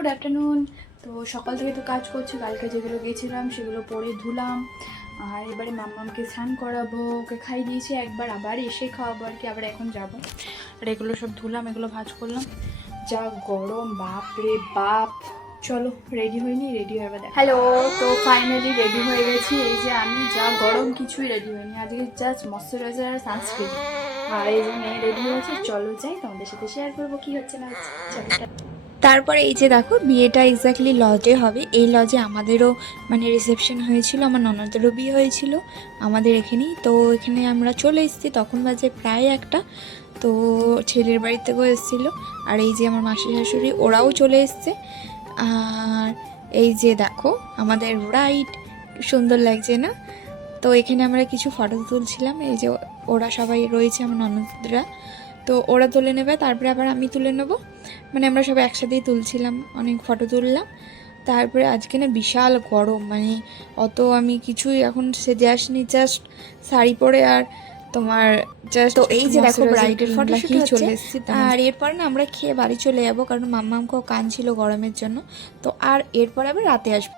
Good afternoon. তো সকাল থেকে তো কাজ করছি, কালকে যেগুলো গেছিলাম সেগুলো পরে ধুলাম। আর এবারে মাম্মামকে স্নান করাবো, ওকে খাই দিয়েছি একবার, আবার এসে খাওয়াবো আর কি, আবার এখন যাবো। আর এগুলো সব ধুলাম, এগুলো ভাঁজ করলাম। যা গরম, বাপ রে বাপ। চলো রেডি হয়নি, রেডি হয়ে দেখ। হ্যালো, তো ফাইনালি রেডি হয়ে গেছি। এই যে আমি, যা গরম কিছুই রেডি হয়নি আজকে, জাস্ট ময়শ্চারাইজার আর সানস্ক্রিন। আর এই যে মেয়ে রেডি হয়েছে, চলো যাই, তোমাদের সাথে শেয়ার করবো কি হচ্ছে না হচ্ছে। চলো। তারপরে এই যে দেখো, বিয়েটা এক্স্যাক্টলি লজে হবে। এই লজে আমাদেরও মানে রিসেপশন হয়েছিল, আমার ননদেরও বিয়ে হয়েছিল আমাদের এখানেই। তো এখানে আমরা চলে এসেছি, তখন বাজে প্রায় একটা। তো ছেলের বাড়ি থেকেও এসেছিলো। আর এই যে আমার মাসি শাশুড়ি, ওরাও চলে এসছে। আর এই যে দেখো আমাদের ব্রাইড, সুন্দর লাগছে না? তো এখানে আমরা কিছু ফটো তুলছিলাম। এই যে ওরা সবাই রয়েছে, আমার ননদরা। তো ওরা তুলে নেবে, তারপরে আবার আমি তুলে নেব। মানে আমরা সবাই একসাথেই তুলছিলাম, অনেক ফটো তুললাম। তারপরে আজকে না বিশাল গরম, মানে অত আমি কিছুই এখন সেজে আসিনি, জাস্ট শাড়ি পরে আর তোমার জাস্ট। তো এই যে দেখো ব্রাইডের ফটোশুট চলে এসেছি। আর এরপর না আমরা খেয়ে বাড়ি চলে যাবো, কারণ মাম্মামকেও কাঁদছিল গরমের জন্য। তো আর এরপর আবার রাতে আসবো।